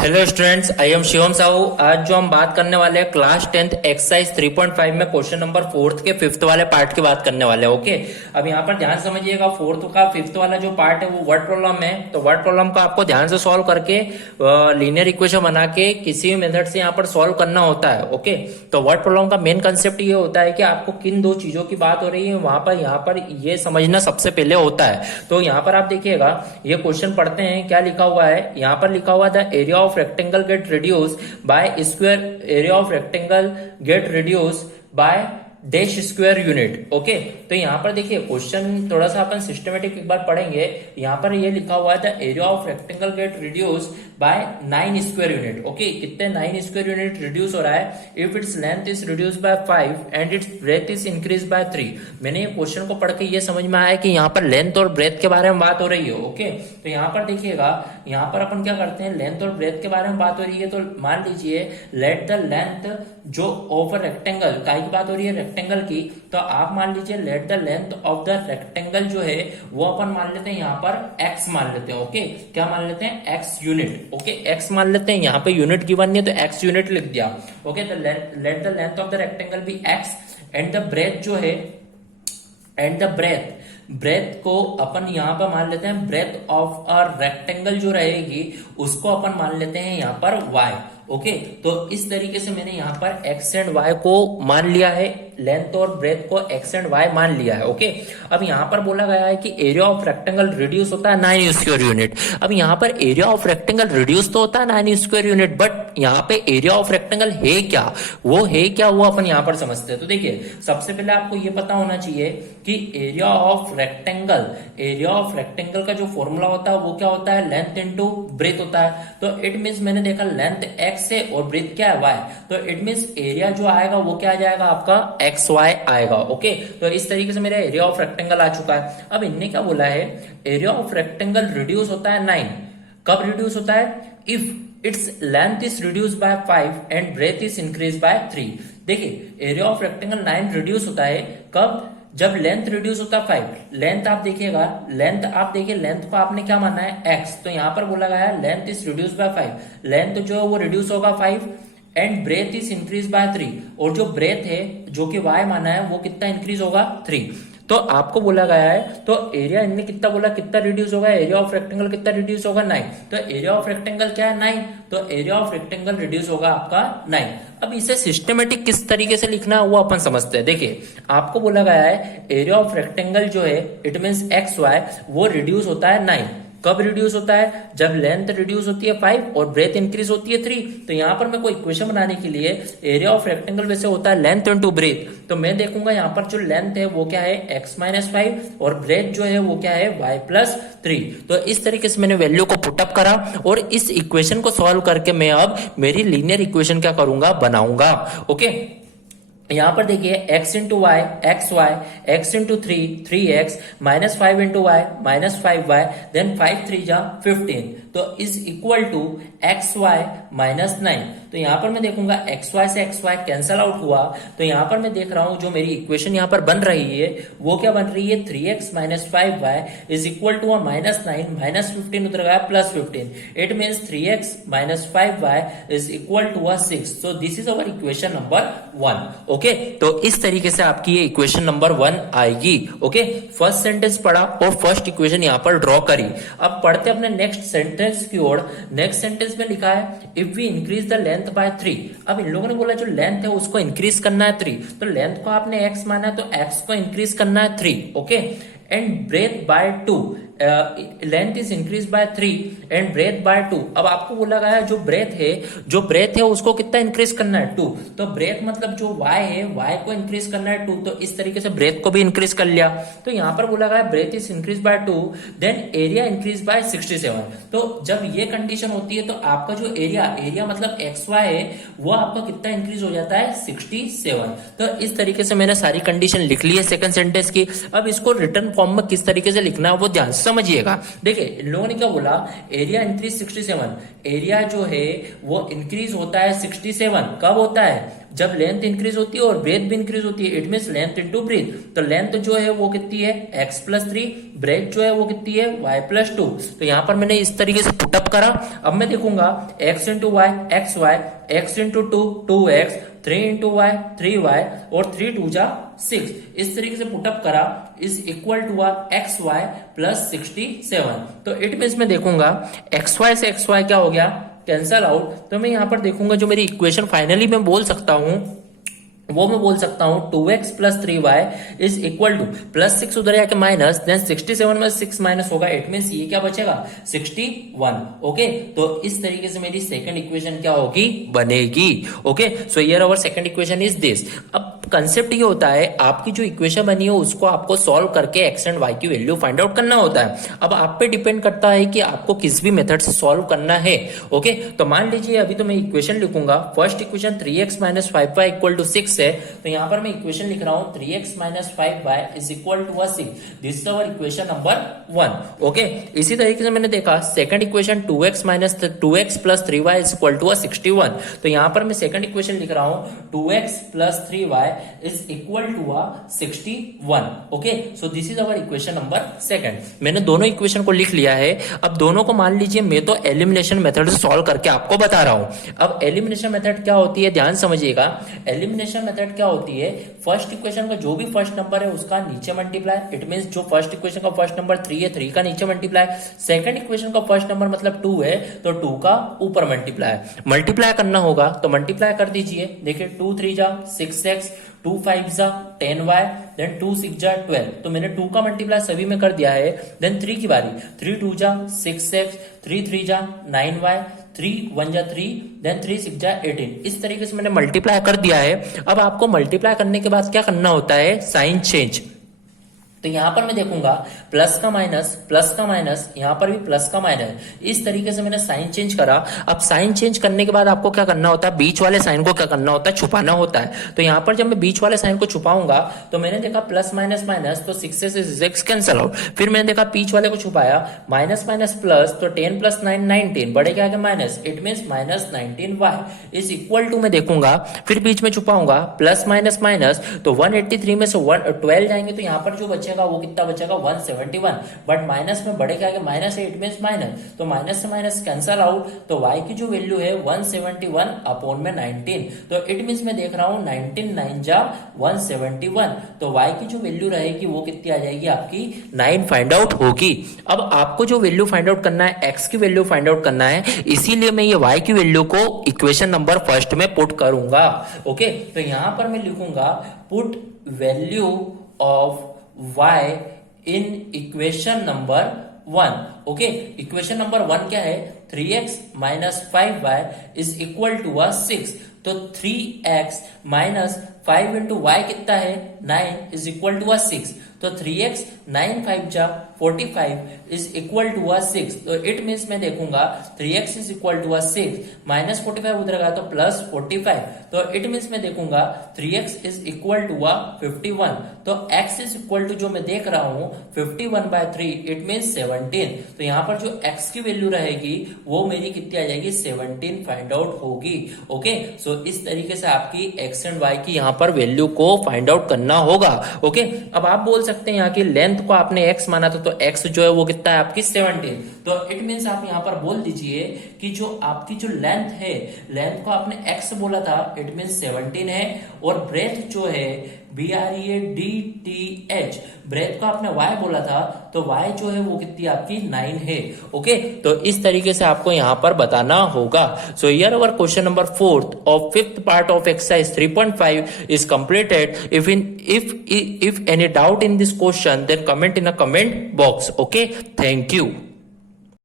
Hello students, I am Shivam Sahu. आज जो हम बात करने वाले हैं क्लास 10th एक्सरसाइज 3.5 में क्वेश्चन नंबर 4th के 5th वाले पार्ट की बात करने वाले हैं। ओके, अब यहाँ पर ध्यान समझिएगा, 4th का 5th वाला जो पार्ट है वो वर्ड प्रॉब्लम है। तो वर्ड प्रॉब्लम का आपको ध्यान से सॉल्व करके लीनियर इक्वेशन बना के किसी भी मेथड से यहाँ पर सॉल्व करना होता है। ओके, तो वर्ड प्रॉब्लम का मेन कंसेप्ट ये होता है कि आपको किन दो चीजों की बात हो रही है वहां पर यहाँ पर ये समझना सबसे पहले होता है। तो यहाँ पर आप देखिएगा, ये क्वेश्चन पढ़ते हैं, क्या लिखा हुआ है यहाँ पर। लिखा हुआ the area of rectangle get reduce by square area of rectangle get reduce by dash square unit. Okay, तो यहाँ पर देखिए क्वेश्चन थोड़ा सा अपन सिस्टमेटिक एक बार पढ़ेंगे। यहाँ पर ये लिखा हुआ है the area of rectangle get reduce by 9 square unit. Okay, कितने 9 स्क्वायर यूनिट रिड्यूस हो रहा है if its length is reduce by 5 and it's breath is increase by 3। मैंने ये क्वेश्चन को पढ़ के ये समझ में आया कि यहाँ पर लेंथ और ब्रेथ के बारे में बात हो रही है। ओके, तो यहाँ पर देखिएगा, यहाँ पर अपन क्या करते हैं, लेंथ और ब्रेथ के बारे में बात हो रही है। तो मान लीजिए लेट द लेंथ जो ऑफ रेक्टेंगल का की बात हो रही है, रेक्टेंगल की, तो आप मान लीजिए late the length of the rectangle जो है वो अपन मान लेते हैं यहाँ पर एक्स मान लेते हैं। ओके, क्या मान लेते हैं, एक्स यूनिट। ओके, एक्स मान लेते हैं, यहाँ पे यूनिट गिवन नहीं है तो एक्स यूनिट लिख दिया। ओके, तो let the length of the rectangle be x and the breadth जो है, एंड द ब्रेथ को अपन यहाँ पर मान लेते हैं, ब्रेथ ऑफ अ रेक्टेंगल जो रहेगी उसको अपन मान लेते हैं यहाँ पर y। ओके, तो इस तरीके से मैंने यहाँ पर x एंड y को मान लिया है, लेंथ और ब्रेथ को x एंड y मान लिया है। ओके, अब यहाँ पर बोला गया है कि एरिया ऑफ रेक्टेंगल रिड्यूस होता है 9 स्क्वायर यूनिट। अब यहाँ पर एरिया ऑफ रेक्टेंगल रिड्यूस तो होता है 9 स्क्वायर यूनिट, बट यहाँ पे एरिया ऑफ रेक्टेंगल है क्या, वो है क्या, वो अपन यहाँ पर समझते हैं। तो देखिए, सबसे पहले आपको ये पता होना चाहिए कि एरिया ऑफ रेक्टेंगल का जो फॉर्मूला होता है वो क्या होता है, लेंथ इंटू ब्रेथ होता है। तो इट मीन्स मैंने देखा लेंथ x है और ब्रेथ क्या है y, तो इट मीन्स एरिया जो आएगा वो क्या आ जाएगा, आपका एक्स वाई आएगा। ओके, तो इस तरीके से मेरा एरिया ऑफ रेक्टेंगल आ चुका है। अब इनने क्या बोला है, एरिया ऑफ रेक्टेंगल रिड्यूस होता है 9। कब रिड्यूस होता है, if its length is reduce by 5 and breadth is increase by 3। देखिए, एरिया ऑफ रेक्टेंगल 9 रिड्यूस होता है कब, जब लेंथ रिड्यूस होता है 5। लेंथ आप देखिएगा, लेंथ आप देखिए, लेंथ को आपने क्या माना है, x। तो यहां पर बोला गया है length is reduce by 5, length जो है वो रिड्यूस होगा 5 and breadth is increase by 3, और जो ब्रेथ है जो कि y माना है वो कितना इंक्रीज होगा, 3। तो आपको बोला गया है, तो एरिया इनने कितना बोला, कितना रिड्यूस होगा, एरिया ऑफ रेक्टेंगल कितना रिड्यूस होगा, 9। तो एरिया ऑफ रेक्टेंगल क्या है, 9। तो एरिया ऑफ रेक्टेंगल रिड्यूस होगा आपका 9। अब इसे सिस्टमेटिक किस तरीके से लिखना है वो अपन समझते हैं। देखिए, आपको बोला गया है एरिया ऑफ रेक्टेंगल जो है इट मीन्स एक्स वाई, वो रिड्यूस होता है 9। कब रिड्यूस होता है, जब लेंथ रिड्यूस होती है 5 और ब्रेथ इंक्रीज होती है 3। तो यहां पर मैं कोई इक्वेशन बनाने के लिए, एरिया ऑफ रेक्टेंगल वैसे होता है लेंथ इनटू ब्रेथ, तो मैं देखूंगा यहाँ पर जो लेंथ है वो क्या है, x माइनस 5, और ब्रेथ जो है वो क्या है, y प्लस 3। तो इस तरीके से मैंने वैल्यू को पुटअप करा और इस इक्वेशन को सॉल्व करके मैं अब मेरी लीनियर इक्वेशन क्या करूंगा, बनाऊंगा। ओके, यहां पर देखिए x into y x y, x into 3 3x, minus 5 into y minus 5y, then 5 3 जा 15, तो is equal to x y minus 9। तो यहां पर मैं देखूंगा एक्स वाई से एक्स वाई कैंसल आउट हुआ, तो यहां पर मैं देख रहा हूं जो मेरी इक्वेशन यहां पर बन रही है वो क्या बन रही है, 3x minus 5y is equal to minus 9 minus 15 उधर गया plus 15। It means 3x minus 5y is equal to 6। So this is our equation number 1। Okay, तो इस तरीके से आपकी ये इक्वेशन नंबर 1 आएगी। ओके, फर्स्ट सेंटेंस पढ़ा और फर्स्ट इक्वेशन यहां पर ड्रॉ करी। अब पढ़ते अपने नेक्स्ट सेंटेंस की ओर। नेक्स्ट सेंटेंस में लिखा है if we increase the length by 3। अब इन लोगों ने बोला जो लेंथ है उसको इंक्रीज करना है 3, तो लेंथ को आपने x माना है तो x को इंक्रीज करना है 3। Okay, and breadth by 2, length is increase by 3 and breadth by 2। अब आपको बोला गया है जो ब्रेथ है उसको कितना इंक्रीज करना है, 2। तो ब्रेथ मतलब जो y है, y को इंक्रीज करना है 2, तो इस तरीके से ब्रेथ को भी इंक्रीज कर लिया। तो यहां पर बोला गया breadth is increase by 2 then area increase by 67। तो जब ये कंडीशन होती है तो आपका जो एरिया मतलब XY है वो आपका कितना इंक्रीज हो जाता है, 67। तो इस तरीके से मैंने सारी कंडीशन लिख ली है सेकंड सेंटेंस की। अब इसको रिटर्न फॉर्म में किस तरीके से लिखना है वो ध्यान से समझिएगा। देखिए इन लोगों ने क्या बोला, एरिया इंक्रीज 67, एरिया जो है वो इंक्रीज होता है 67, कब होता है, जब लेंथ इंक्रीज होती है और ब्रेथ भी इंक्रीज होती है, it means length into breadth. तो लेंथ जो है वो कितनी है, x प्लस 3, ब्रेथ जो है वो कितनी है, y प्लस 2। तो यहां पर मैंने इस तरीके से पुटअप करा। अब मैं देखूंगा x into y x y, x into 2 2x, 3 into y 3y और 3 2 जा 6, इस तरीके से पुटअप करा, is equal to x y plus 67। तो इट मींस मैं देखूंगा एक्स वाई से एक्स वाई क्या हो गया, कैंसल आउट। तो मैं यहां पर देखूंगा जो मेरी इक्वेशन फाइनली मैं बोल सकता हूं वो मैं बोल सकता हूं 2x plus 3y is equal two plus 6 उधर जाके माइनस, देन 67 में 6 माइनस होगा, इट मींस ये क्या बचेगा 61। ओके, तो इस तरीके से मेरी सेकंड इक्वेशन क्या होगी, बनेगी। Okay, so here our second equation is this. अब कंसेप्ट ये होता है आपकी जो इक्वेशन बनी हो उसको आपको सॉल्व करके एक्स एंड वाई की वैल्यू फाइंड आउट करना होता है। अब आप पे डिपेंड करता है कि आपको किस भी मेथड से सॉल्व करना है। ओके, तो मान लीजिए अभी तो मैं इक्वेशन लिखूंगा, first equation 3x minus 5y equal to 6 है, तो यहां पर मैं इक्वेशन लिख रहा हूं 3x minus 5y is equal to 6। This is our equation number 1। Okay, इसी तरीके से मैंने देखा second equation 2x minus 2x plus 3y is equal to 61। तो यहां पर मैं सेकंड इक्वेशन लिख रहा हूं 2x plus 3y is equal to 61। Okay, so this is our equation number second. मैंने दोनों इक्वेशन को लिख लिया है। अब दोनों को मान लीजिए मैं तो एलिमिनेशन मेथड से सॉल्व करके आपको बता रहा हूं। अब एलिमिनेशन मेथड क्या होती है, ध्यान समझिएगा। एलिमिनेशन मेथड क्या होती है, फर्स्ट इक्वेशन का जो भी फर्स्ट नंबर है उसका नीचे मल्टीप्लाई, इट मींस जो फर्स्ट इक्वेशन का फर्स्ट नंबर 3 है 3 का नीचे मल्टीप्लाई, सेकंड इक्वेशन का फर्स्ट नंबर मतलब 2 है तो 2 का ऊपर मल्टीप्लाई करना होगा। तो मल्टीप्लाई कर दीजिए, देखिए 2 3 जा 6x, 2 5 जा 10y, देन 2 6 जा 12। तो मैंने 2 का मल्टीप्लाई सभी में कर दिया है। देन 3 की बारी, 3 2 जा 6x, 3 3 जा 9y, 3 1 जा 3, देन 3 6 जा 18। इस तरीके से मैंने मल्टीप्लाई कर दिया है। अब आपको मल्टीप्लाई करने के बाद क्या करना होता है, साइन चेंज। तो यहां पर मैं देखूंगा प्लस का माइनस, यहां पर भी प्लस का माइनस, इस तरीके से मैंने साइन चेंज करा। अब साइन चेंज करने के बाद आपको क्या करना होता है, बीच वाले साइन को क्या करना होता है, छुपाना होता है। तो यहां पर जब मैं बीच वाले साइन को छुपाऊंगा तो मैंने देखा प्लस माइनस माइनस, तो 6 से 6 कैंसल आउट। फिर मैंने देखा बीच वाले को छुपाया, माइनस माइनस प्लस, तो 10 प्लस 9 19, बड़े क्या minus, it mean minus 19y is equal to, मैं देखूंगा फिर बीच में छुपाऊंगा प्लस माइनस माइनस, तो 183 में से 12 जाएंगे तो यहां पर जो बचेगा वो कितना बचेगा 171। बट माइनस में बड़े क्या माइनस है, इट मींस माइनस, तो माइनस से माइनस कैंसल आउट। तो y की जो वैल्यू है 171 अपॉन में 19, तो इट मींस मैं देख रहा हूं 19 9 जा 171। तो y की जो वैल्यू रहेगी वो कितनी आ जाएगी, आपकी 9 फाइंड आउट होगी। अब आपको जो वैल्यू फाइंड आउट करना है, x की वैल्यू फाइंड आउट करना है, इसीलिए मैं ये y की वैल्यू को इक्वेशन नंबर फर्स्ट में पुट करूंगा। ओके, तो यहां पर मैं लिखूंगा put value of y in equation number 1। Okay, equation number 1 क्या है, 3x minus 5y is equal to 6। तो 3x माइनस 5 इंटू वाई कितना है 9 इज इक्वल टू 6। तो 3x 9 5 जा 45 इज इक्वल टू 6। तो इट मीन्स मैं देखूंगा 3x is equal to 6 minus 45 उधर गया तो प्लस 45। तो इट मीन्स मैं देखूंगा 3x इज इक्वल टू 51। तो x इज इक्वल टू जो मैं देख रहा हूं 51/3, इट मीन्स 17। तो यहाँ पर जो x की वैल्यू रहेगी वो मेरी कितनी आ जाएगी 17 फाइंड आउट होगी। ओके, सो इस तरीके से आपकी x एंड y की यहाँ पर वैल्यू को फाइंड आउट करना होगा। ओके, अब आप बोल सकते हैं यहाँ की लेंथ को आपने x माना था तो x जो है वो कितना है आपकी 17। तो इट मीन्स आप यहाँ पर बोल दीजिए कि जो आपकी जो लेंथ है, लेंथ को आपने x बोला था, इट मीन्स 17 है। और ब्रेथ जो है BREADTH, ब्रेथ को आपने y बोला था तो y जो है वो कितनी आपकी 9 है। ओके, तो इस तरीके से आपको यहाँ पर बताना होगा। So here our question number 4th of 5th part of exercise 3.5 is completed. If any doubt in this question, then comment in a comment box. Okay, thank you.